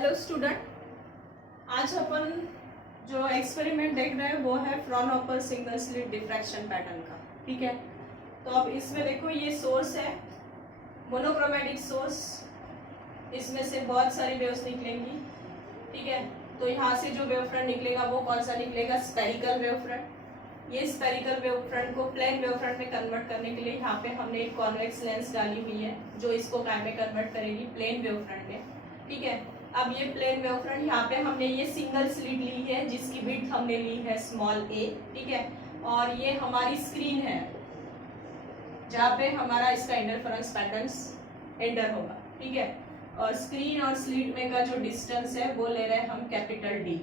Hello student, आज अपन जो experiment देख रहे हैं वो है Fraunhofer single slit diffraction pattern का। ठीक है, तो अब इसमें देखो ये सोर्स है, मोनोक्रोमेटिक सोर्स। इसमें से बहुत सारी वेव्स निकलेंगी। ठीक है, तो यहाँ से जो वेव फ्रंट निकलेगा वो कौन सा निकलेगा? Spherical wave front. ये स्पेरिकल वेव फ्रंट को प्लेन वेव फ्रंट में कन्वर्ट करने के लिए यहाँ पे हमने एक कॉन्वेक्स लेंस डाली हुई है जो इसको काय में कन्वर्ट करेगी? प्लेन वेव फ्रंट में। ठीक है, अब ये प्लेन वेव फ्रंट यहाँ पे हमने ये सिंगल स्लिट ली है जिसकी विड्थ हमने ली है स्मॉल a। ठीक है, और ये हमारी स्क्रीन है जहाँ पे हमारा इसका इंटरफेरेंस पैटर्न एंटर होगा। ठीक है, और स्क्रीन और स्लिट में का जो डिस्टेंस है वो ले रहे हैं हम कैपिटल D।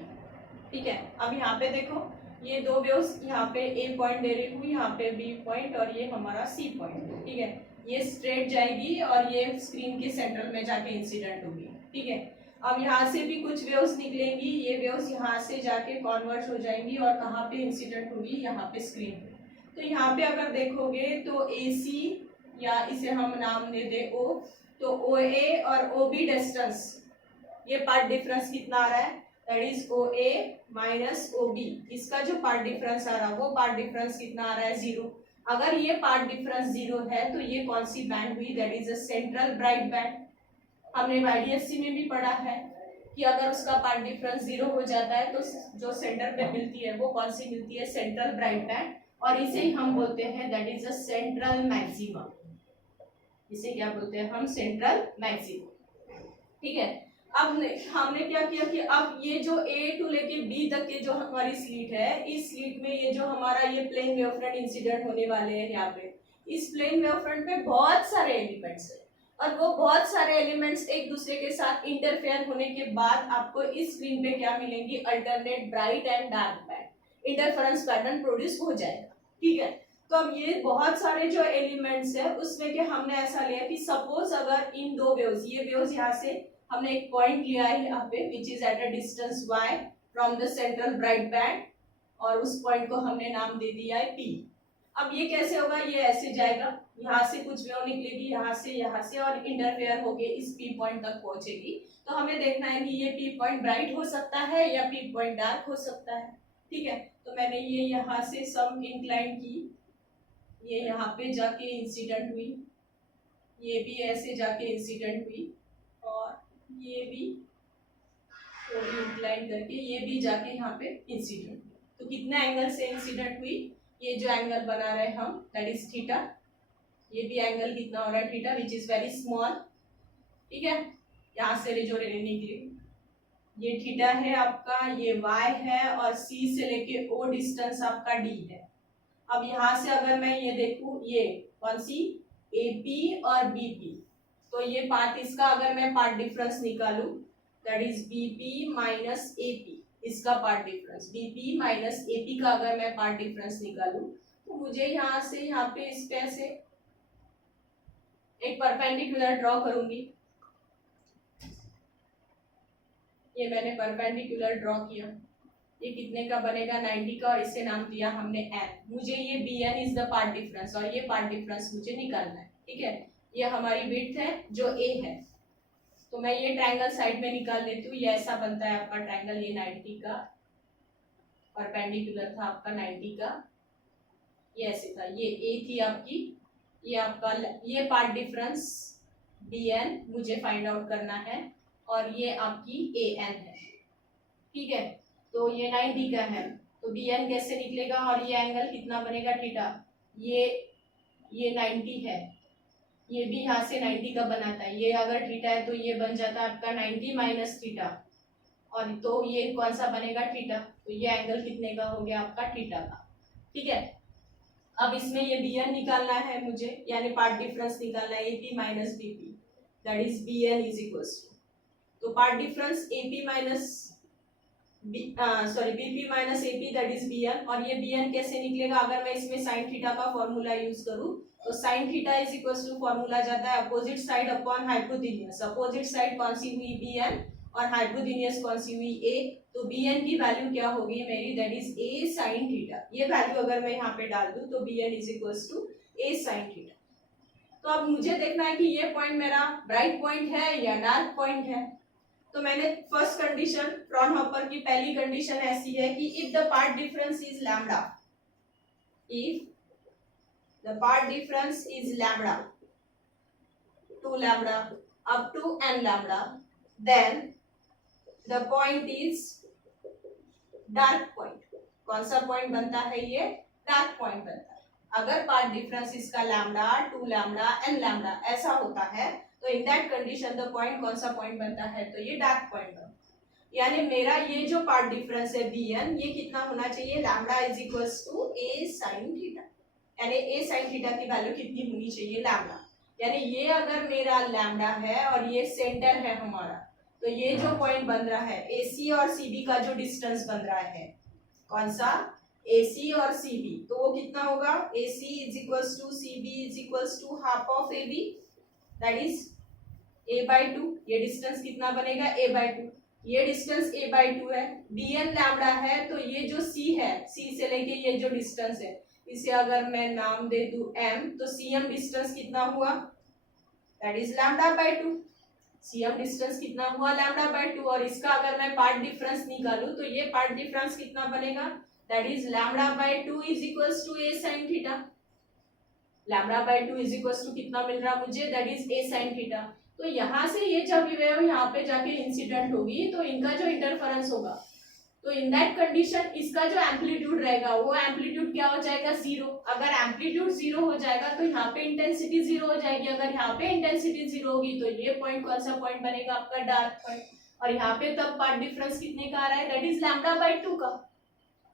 ठीक है, अब यहाँ पे देखो ये दो वेव्स, यहाँ पे A पॉइंट दे रही हूँ, यहाँ पे B पॉइंट और ये हमारा C पॉइंट। ठीक है, ये स्ट्रेट जाएगी और ये स्क्रीन के सेंटर में जाके इंसिडेंट होगी। ठीक है, अब यहाँ से भी कुछ वेव्स निकलेंगी, ये वेव्स यहाँ से जाके कन्वर्ट हो जाएंगी और कहाँ पे इंसिडेंट होगी? यहाँ पे स्क्रीन पे। तो यहाँ पे अगर देखोगे तो AC या इसे हम नाम दे दे O, तो OA और OB डिस्टेंस, ये पार्ट डिफरेंस कितना आ रहा है? That is OA minus OB। इसका जो पार्ट डिफरेंस आ रहा है वो पार्ट डिफरेंस कितना आ रहा है? 0। अगर ये पार्ट डिफरेंस 0 है तो ये कौन सी बैंड हुई? That is a central bright band. हमने IDFC में भी पढ़ा है कि अगर उसका पार्ट डिफरेंस 0 हो जाता है तो जो सेंटर पे मिलती है वो कौन सी मिलती है? Central bright band. और इसे ही हम बोलते हैं that is a central maxima. इसे क्या बोलते हैं हम? Central maxima. ठीक है, अब हमने क्या किया कि अब ये जो A टू लेके B तक के जो हमारी स्लिट है, इस स्लिट में ये जो हमारा ये प्लेन वेव फ्रंट इंसिडेंट होने वाले हैं यहाँ पे, इस प्लेन वेव फ्रंट में बहुत सारे एलिमेंट्स है और वो बहुत सारे एलिमेंट्स एक दूसरे के साथ इंटरफेयर होने के बाद आपको इस स्क्रीन पे क्या मिलेंगी? Alternate bright and dark band interference pattern produce हो जाएगा। ठीक है, तो अब ये बहुत सारे जो एलिमेंट्स है उसमें के हमने ऐसा लिया कि सपोज अगर इन दो वेव्स, ये वेव्स यहाँ से हमने एक पॉइंट लिया है यहाँ पे which is at a distance y from the central bright band, और उस पॉइंट को हमने नाम दे दिया है P। अब ये कैसे होगा? ये ऐसे जाएगा, यहाँ से कुछ वेव निकलेगी यहाँ से और इंटरफेयर होके इस P पॉइंट तक पहुंचेगी। तो हमें देखना है कि ये P पॉइंट ब्राइट हो सकता है या P पॉइंट डार्क हो सकता है। ठीक है, तो मैंने ये यहाँ से सम इंक्लाइन की, ये यहाँ पे जाके इंसिडेंट हुई, ये भी ऐसे जाके इंसिडेंट हुई, और ये भी थोड़ी इंक्लाइन करके ये भी जाके यहाँ पे इंसिडेंट हुई। तो कितना एंगल से इंसिडेंट हुई? ये जो एंगल बना रहे हम दैट इज थीटा। ये भी एंगल कितना हो रहा है? Theta, which is very small. ठीक है, यहाँ से जो रे निकली ये थीटा है आपका, ये y है और C से लेके O डिस्टेंस आपका D है। अब यहाँ से अगर मैं ये देखूं, ये कौन सी? AP और BP, तो ये पार्ट इसका अगर मैं पार्ट डिफरेंस निकालूं that is BP minus AP, इसका path difference BP minus AP का अगर मैं पार्ट डिफरेंस निकालूं तो मुझे यहाँ से यहाँ पे इस पे ऐसे एक परपेंडिकुलर ड्रॉ करूंगी। ये मैंने परपेंडिकुलर ड्रॉ किया, ये कितने का बनेगा? 90 का, और इसे नाम दिया हमने n। मुझे ये Bn is the path difference और ये पार्ट डिफरेंस मुझे निकालना है। ठीक है, ये हमारी विड्थ है जो A है, तो मैं ये ट्रायंगल साइड में निकाल लेती हूँ। ये ऐसा बनता है आपका ट्रायंगल, ये 90 का परपेंडिकुलर था आपका 90 का, ये ऐसे था, ये A थी आपकी, ये आपका ये पार्ट डिफरेंस Bn मुझे फाइंड आउट करना है, और ये आपकी An है। ठीक है, तो ये 90 का है, तो Bn कैसे निकलेगा? और ये एंगल कितना बनेगा? थीटा। ये 90 है, ये भी यहाँ से 90 का बनाता है, ये अगर थीटा है तो ये बन जाता है आपका 90 माइनस थीटा, और तो ये कौन सा बनेगा? थीटा। तो ये एंगल कितने का हो गया? आपका थीटा का। ठीक है, अब इसमें ये Bn निकालना है मुझे, यानी पार्ट डिफरेंस निकालना है AP minus BP, that is Bn is equals to, तो path difference AP minus BP minus AP that is Bn, और ये Bn कैसे निकलेगा? अगर मैं इसमें साइन थीटा का फॉर्मूला यूज करूं तो sine theta is equals to formula जाता है opposite side upon hypotenuse. Opposite side कौन सी हुई? Bn, और हाइपोटेन्यूज कौन सी हुई? A। तो Bn की वैल्यू क्या होगी मेरी? That is A sine theta. ये वैल्यू अगर मैं यहाँ पे डाल दूं तो Bn is equals to A sine theta. तो अब मुझे देखना है कि ये पॉइंट मेरा ब्राइट पॉइंट है या डार्क पॉइंट है। तो मैंने फर्स्ट कंडीशन फ्रॉनहोफर की पहली कंडीशन ऐसी है कि if the path difference is lambda, if the path difference is lambda, 2 lambda up to n lambda, then the point is dark point. कौन सा पॉइंट बनता है? ये डार्क पॉइंट बनता है. अगर पार्ट डिफरेंस इसका लैम्डा, 2 लैम्डा, n लैम्डा ऐसा होता है तो इन दैट कंडीशन द पॉइंट कौन सा पॉइंट बनता है? तो ये डार्क पॉइंट बनता है. यानी मेरा ये जो पार्ट डिफरेंस है bn, ये कितना होना चाहिए? Lambda is equals to a sin theta. यानी a sin थीटा की वैल्यू कितनी होनी चाहिए? लैम्डा. यानी ये अगर मेरा लैम्डा है और ये सेंटर है हमारा, तो ये जो पॉइंट बन रहा है AC और CB का जो डिस्टेंस बन रहा है, कौन सा? AC और CB, तो वो कितना होगा? AC is equals to CB is equals to half of AB, that is a/2. ये डिस्टेंस कितना बनेगा? a/2. ये डिस्टेंस a/2 है. bn लैम्डा है, तो ये जो c है, c से लेके ये जो डिस्टेंस है, इसे अगर मैं नाम दे दूं m, तो cm डिस्टेंस कितना हुआ? That is λ/2. cm डिस्टेंस कितना हुआ? λ/2. और इसका अगर मैं पार्ट डिफरेंस निकालूं तो ये पार्ट डिफरेंस कितना बनेगा? That is λ/2 is equals to a sin theta. λ/2 is equals to कितना मिल रहा मुझे? That is a sin theta. तो यहाँ से ये जब वेव यहाँ पे जाके इंसिडेंट होगी तो इनका जो इंटरफेरेंस होगा, तो इन दैट कंडीशन इसका जो एम्पलीट्यूड रहेगा वो एम्पलीट्यूड क्या हो जाएगा? 0. अगर एम्पलीट्यूड 0 हो जाएगा तो यहाँ पे इंटेंसिटी 0 हो जाएगी. अगर यहाँ पे इंटेंसिटी 0 होगी तो ये पॉइंट कौन सा पॉइंट बनेगा? आपका डार्क पॉइंट. और यहाँ पे तब पार्ट डिफरेंस कितने का आ रहा है? दैट इज λ/2 का.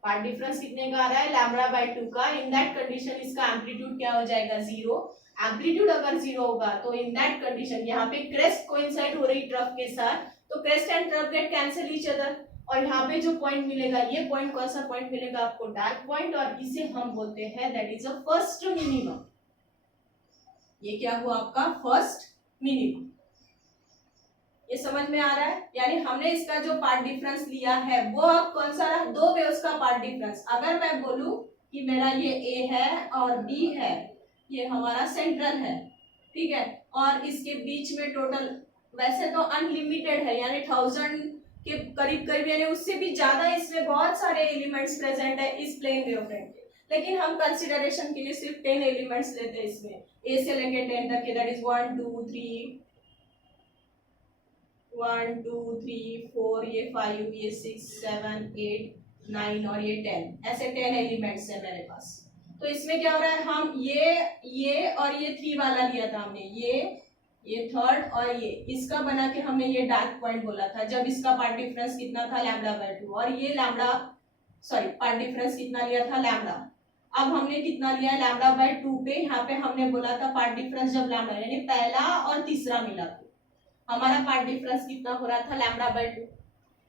पार्ट डिफरेंस कितने का आ रहा है? λ/2 का. इन दैट कंडीशन इसका एम्पलीट्यूड क्या हो जाएगा? 0. एम्पलीट्यूड अगर 0 होगा तो इन दैट कंडीशन यहाँ पे क्रेस्ट कोइंसाइड हो रही ट्रफ के साथ, तो crest and trough get cancel each other. और यहाँ पे जो पॉइंट मिलेगा, ये पॉइंट कौन सा पॉइंट मिलेगा आपको? Dark point. और इसे हम बोलते हैं that is a first minimum. ये क्या हुआ आपका? First minimum. ये समझ में आ रहा है? यानी हमने इसका जो पार्ट डिफरेंस लिया है वो अब कौन सा रहा? दो वेव्स का पार्ट डिफरेंस. अगर मैं बोलूं कि मेरा ये A है और B है, ये हमारा सेंट्रल है, ठीक है, और इसके बीच में टोटल वैसे तो अनलिमिटेड है, यानी 1000 के करीब करीब, यानी उससे भी ज्यादा इसमें बहुत सारे एलिमेंट्स प्रेजेंट है इस प्लेन वेवफ्रंट के. लेकिन हम कंसिडरेशन के लिए सिर्फ 10 एलिमेंट्स लेते हैं इसमें, A से लेके 10 तक के. दैट इज 1 2 3 1 2 3 4, ये 5, ये 6 7 8 9 और ये 10. ऐसे 10 एलिमेंट्स है मेरे पास. तो इसमें क्या हो रहा है? हम ये और ये 3 वाला लिया था हमने, ये थर्ड और ये इसका बना के हमने ये डार्क पॉइंट बोला था जब इसका पार्ट डिफरेंस कितना था? λ/2. और ये पार्ट डिफरेंस कितना लिया था? लैम्डा. अब हमने कितना लिया है? λ/2 पे. यहाँ पे हमने बोला था पार्ट डिफरेंस जब लैम्डा, यानी पहला और तीसरा मिला तो हमारा पार्ट डिफरेंस कितना हो रहा था? λ/2.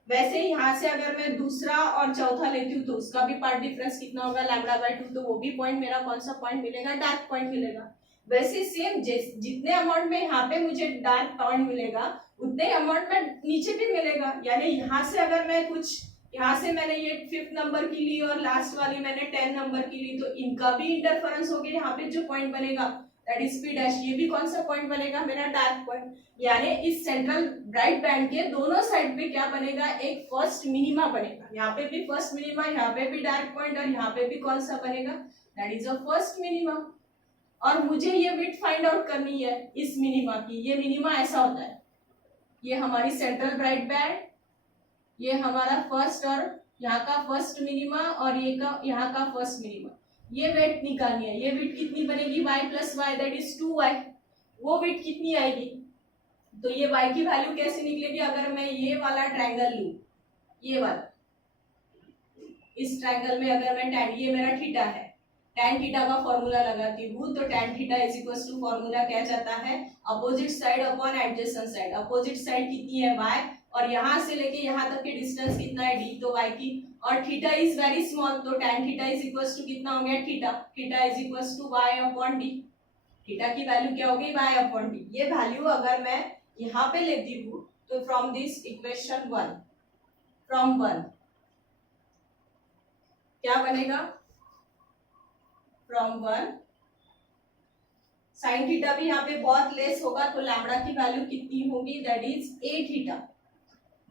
वैसे ही यहाँ से अगर मैं दूसरा और चौथा लेती हूँ तो उसका भी पार्ट डिफरेंस कितना होगा? λ/2. तो वो भी पॉइंट मेरा कौन सा पॉइंट मिलेगा? डार्क पॉइंट मिलेगा. वैसे सेम जितने अमाउंट में यहाँ पे मुझे डार्क पॉइंट मिलेगा उतने अमाउंट में नीचे भी मिलेगा. यानी यहाँ से अगर मैं कुछ, यहाँ से मैंने ये 5th नंबर की ली और लास्ट वाली मैंने 10 नंबर की ली, तो इनका भी इंटरफेरेंस हो गया. यहाँ पे जो पॉइंट बनेगा दैट इज P', ये भी कौन सा पॉइंट बनेगा? मेरा डार्क पॉइंट. यानी इस सेंट्रल ब्राइट बैंड के दोनों साइड पे क्या बनेगा? एक फर्स्ट मिनिमा बनेगा. यहाँ पे भी फर्स्ट मिनिमा, यहाँ पे भी डार्क पॉइंट, और यहाँ पे भी कौन सा बनेगा? That is a first minima. और मुझे ये विड्थ फाइंड आउट करनी है इस मिनिमा की. ये मिनिमा ऐसा होता है, ये हमारी सेंट्रल ब्राइट बैंड, ये हमारा फर्स्ट और यहाँ का फर्स्ट मिनिमा, और ये का यहाँ का फर्स्ट मिनिमा. ये विड्थ निकालनी है. ये विड्थ कितनी बनेगी? y + y, that is 2y. वो विड्थ कितनी आएगी? तो ये y की वैल्यू कैसे निकलेगी? अगर मैं ये वाला ट्रायंगल लूं, ये वाला, इस ट्रायंगल में अगर मैं tan, ये मेरा थीटा है, tan थीटा का फॉर्मूला लगाती हूँ तो tan theta is equal to formula क्या जाता है? Opposite side upon adjacent side. Opposite side कितनी है? y, और यहाँ से लेके यहाँ तक की डिस्टेंस कितना है? d. तो y की, और थीटा इज वेरी स्मॉल, तो tan theta is equal to कितना हो गया? Theta. Theta is equal to y upon d. Theta की वैल्यू क्या हो गई? y upon d. ये वैल्यू अगर मैं यहाँ पे लेती हूँ तो फ्रॉम दिस इक्वेशन 1, फ्रॉम 1 क्या बनेगा? फ्रॉम 1 साइन थीटा भी यहाँ पे बहुत लेस होगा, तो लैम्डा की वैल्यू कितनी होगी? That is a theta.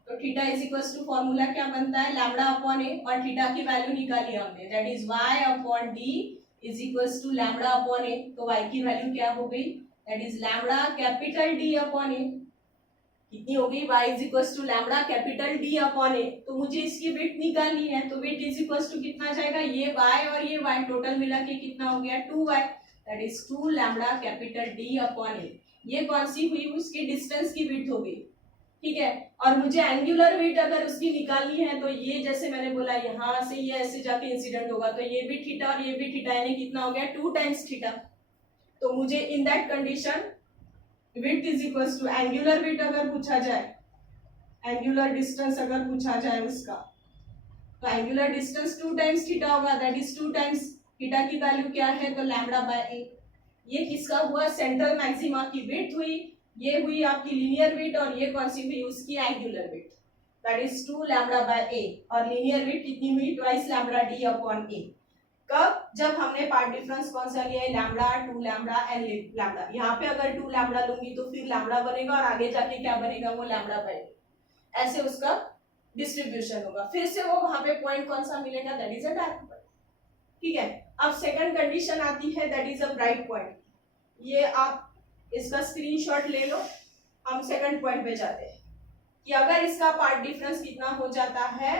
तो theta is equal to formula क्या बनता है, लैम्डा अपॉन ए, और थीटा की वैल्यू निकाली हमने, that is y upon D is equal to lambda upon a. तो y की वैल्यू क्या हो गई, that is lambda capital D upon a. कितनी हो गई, y is equal to lambda capital D upon a. तो मुझे इसकी विड्थ निकालनी है, तो विड्थ इज इक्वल टू कितना जाएगा, ये y और ये y टोटल मिला के कितना हो गया, 2y, that is 2 lambda capital D upon a. ये कौन सी हुई, उसकी डिस्टेंस की विड्थ हो गई, ठीक है। और मुझे एंगुलर विड्थ अगर उसकी निकालनी है, तो ये जैसे मैंने बोला यहाँ से ये ऐसे जाके इंसिडेंट होगा, तो ये भी थीटा और ये भी थीटा, यानी कितना हो गया, 2 टाइम्स थीटा। तो मुझे in that condition width is equal to angular width अगर पूछा जाए, एंगुलर डिस्टेंस अगर पूछा जाए उसका, तो एंगुलर डिस्टेंस 2 टाइम्स थीटा होगा, दैट इज 2 टाइम्स थीटा की वैल्यू क्या है, तो लैम्डा बाय ए। ये किसका हुआ, सेंट्रल मैक्सिमा की विड्थ हुई, ये हुई आपकी लीनियर विड्थ, और ये कौन सी हुई, उसकी angular width, that is 2 lambda by a. और लीनियर विड्थ कितनी हुई, twice lambda D upon a. कब, जब हमने पार्ट डिफरेंस कौन सा लिया है, लैम्डा, 2 लैम्डा एंड लैम्डा। यहाँ पे अगर 2 लैम्डा लूंगी तो फिर लैम्डा बनेगा, और आगे जाके क्या बनेगा, वो लैम्डा बाय, ऐसे उसका डिस्ट्रीब्यूशन होगा। फिर से वो वहां पे पॉइंट कौन सा मिलेगा, that is a dark point, ठीक है। अब सेकंड कंडीशन आती है, that is a bright point. ये आप इसका स्क्रीनशॉट ले लो। हम सेकंड पॉइंट पे जाते हैं कि अगर इसका पार्ट डिफरेंस कितना हो जाता है,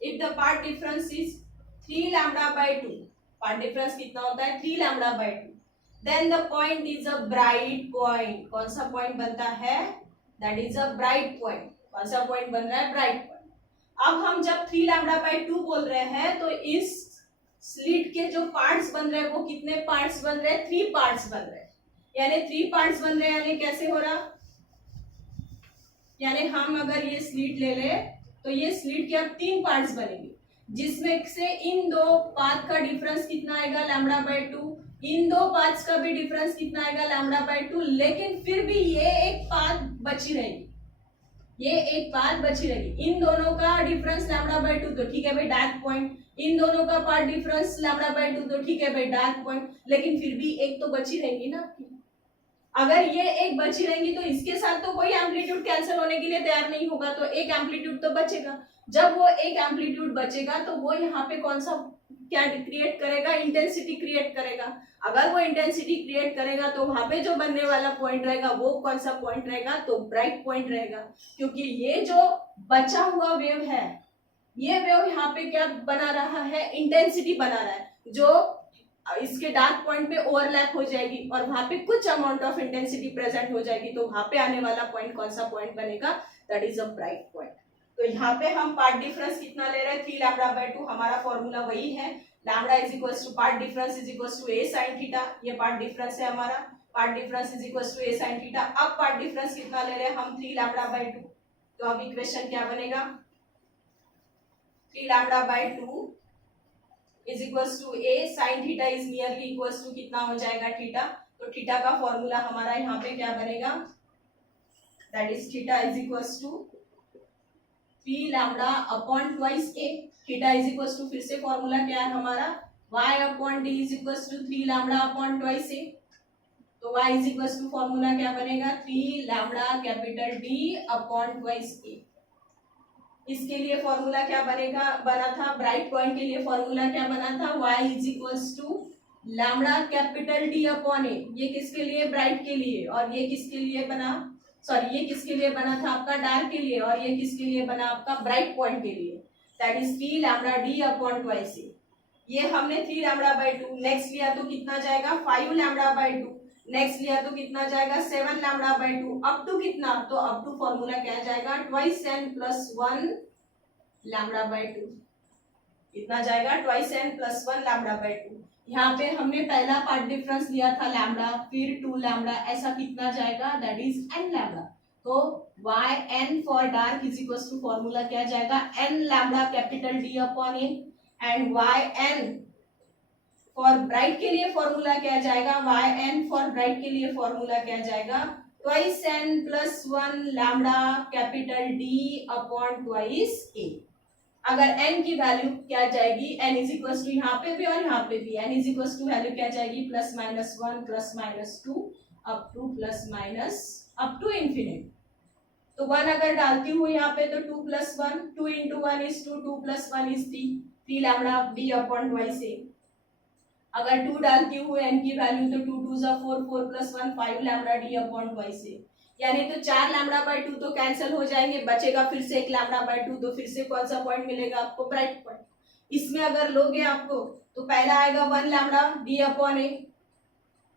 if the path difference is 3 lambda by 2, path difference कितना होता है, 3 lambda by 2, then the point is a bright point. कौन सा पॉइंट बनता है, that is a bright point. कौन सा पॉइंट बन रहा है, ब्राइट पॉइंट। अब हम जब 3 लैम्डा बाय 2 बोल रहे हैं, तो इस स्लिट के जो पार्ट्स बन रहे हैं, वो कितने पार्ट्स बन रहे हैं, 3 पार्ट्स बन रहे हैं, यानी 3 पार्ट्स बन रहे हैं। यानी कैसे हो रहा, यानी हम अगर ये स्लिट ले ले, तो ये स्लिट के अब 3 पार्ट्स बनेंगे, जिसमें से इन दो पाथ का डिफरेंस कितना आएगा, लैम्डा बाय 2, इन दो पाथ्स का भी डिफरेंस कितना आएगा, लैम्डा बाय 2, लेकिन फिर भी ये एक पाथ बची रहेगी, ये एक पाथ बची रहेगी। इन दोनों का डिफरेंस लैम्डा बाय 2, तो ठीक है भाई डार्क पॉइंट। इन दोनों का पार्ट डिफरेंस लैम्डा बाय 2, तो ठीक है भाई डार्क पॉइंट। लेकिन फिर भी एक तो बची रहेगी ना। अगर ये एक बची रहेंगी तो इसके साथ तो कोई एम्पलीट्यूड कैंसिल होने के लिए तैयार नहीं होगा, तो एक एम्पलीट्यूड तो बचेगा। जब वो एक एम्पलीट्यूड बचेगा, तो वो यहाँ पे कौन सा क्या क्रिएट करेगा, इंटेंसिटी क्रिएट करेगा। अगर वो इंटेंसिटी क्रिएट करेगा, तो वहां पे जो बनने वाला पॉइंट रहेगा, वो कौन सा पॉइंट रहेगा, तो ब्राइट पॉइंट रहेगा। क्योंकि ये जो बचा हुआ वेव है, ये वेव यहाँ पे क्या बना रहा है, इंटेंसिटी बना रहा है, जो इसके डार्क पॉइंट पे ओवरलैप हो जाएगी, और वहां पे कुछ अमाउंट ऑफ इंटेंसिटी प्रेजेंट हो जाएगी। तो वहां पे आने वाला पॉइंट कौन सा पॉइंट बनेगा, that is a bright point. तो यहाँ पे हम पार्ट डिफरेंस कितना ले रहे हैं, 3 लैम्डा बाय 2। हमारा फॉर्मूला वही है, lambda is equal to path difference is equal to a sine theta. ये पार्ट डिफरेंस है हमारा, path difference is equal to a sine theta. अब पार्ट डिफरेंस कितना ले रहे हैं हम, 3 लैम्डा बाय 2। तो अब इक्वेशन क्या बनेगा, 3 lambda by 2 is equals to a sine theta is nearly equals to कितना हो जाएगा, थीटा। तो थीटा का फॉर्मूला हमारा यहाँ पे क्या बनेगा, that is theta is equals to 3 lambda upon twice a. Theta is equals to, फिर से फॉर्मूला क्या है हमारा, y upon D is equals to 3 lambda upon twice a. तो y is equals to formula क्या बनेगा, 3 lambda capital D upon twice a. इसके लिए फॉर्मूला क्या बना था, ब्राइट पॉइंट के लिए फॉर्मूला क्या बना था, y is equals to lambda capital D upon a. ये किसके लिए, ब्राइट के लिए, और ये किसके लिए बना, सॉरी ये किसके लिए बना था आपका, डार्क के लिए, और ये किसके लिए बना आपका, ब्राइट पॉइंट के लिए, that is 3 lambda D upon twice a. ये हमने 3 लैम्डा बाय 2, नेक्स्ट लिया तो कितना जाएगा, 5 लैम्डा बाय 2, नेक्स्ट लिया तो कितना जाएगा, 7 लैम्डा बाय 2, अप टू कितना, तो अप टू फॉर्मूला क्या जाएगा, twice n plus 1 lambda by 2। कितना जाएगा, twice n plus 1 lambda by 2। यहाँ पे हमने पहला पार्ट डिफरेंस लिया था लैम्डा, फिर 2 लैम्डा, ऐसा कितना जाएगा, दैट इज n लैम्डा। तो y n for dark is equals to formula क्या जाएगा, n lambda capital D upon a, and y n for bright के लिए फॉर्मूला क्या जाएगा, y n फॉर ब्राइट के लिए फॉर्मूला क्या जाएगा, twice n plus 1 lambda capital D upon twice a। अगर n की वैल्यू क्या जाएगी, n इज इक्वल्स टू यहाँ पे भी और यहाँ पे भी, n is equals to value क्या जाएगी, plus minus 1 plus minus 2 up to plus minus up to infinity. तो 1 अगर डालती हूँ यहाँ पे तो 2 + 1, 2 × 1 is 2, 2 + 1 is 3, 3 lambda d upon y से। अगर 2 डालती हूँ n की वैल्यू तो 2 2 4, 4 + 1 5 लैम्डा d अपॉन y से। यानी तो 4 λ/2 तो कैंसिल हो जाएंगे, बचेगा फिर से 1 λ/2, तो फिर से कौन सा पॉइंट मिलेगा आपको? Bright point. इसमें अगर लोगे आपको तो पहला आएगा 1 लैम्डा d अपॉन a,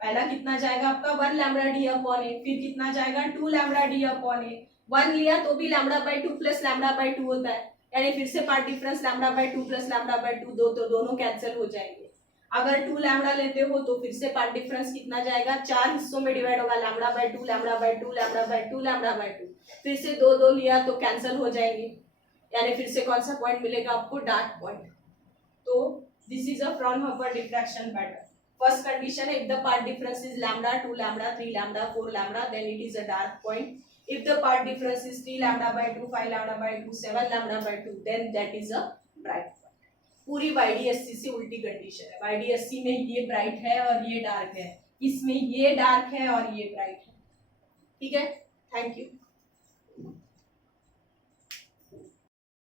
पहला कितना जाएगा आपका 1 लैम्डा d अपॉन a, फिर कितना जाएगा 2 लैम्डा d अपॉन a। 1 लिया तो भी λ/2 प्लस λ/2 होता है, यानी फिर से पार्ट डिफरेंस λ/2 प्लस λ/2 दो, तो दोनों कैंसिल हो जाएंगे। अगर 2 लैम्डा लेते हो तो फिर से पार्ट डिफरेंस कितना जाएगा? 4 हिस्सों में डिवाइड होगा, λ/2 λ/2 λ/2 λ/2, फिर से 2 2 लिया तो कैंसिल हो जाएंगे, यानी फिर से कौन सा पॉइंट मिलेगा आपको? Dark point. तो this is a Fraunhofer diffraction pattern. First condition है, if the path difference is lambda, 2 lambda, 3 lambda, 4 lambda, then it is a dark point. If the path difference is 3 λ/2, 5 λ/2, 7 λ/2, then that is a bright point. पूरी YDSC से उल्टी condition है। YDSC में ये bright है और ये डार्क है, इसमें ये डार्क है और ये ब्राइट है। ठीक है, थैंक यू।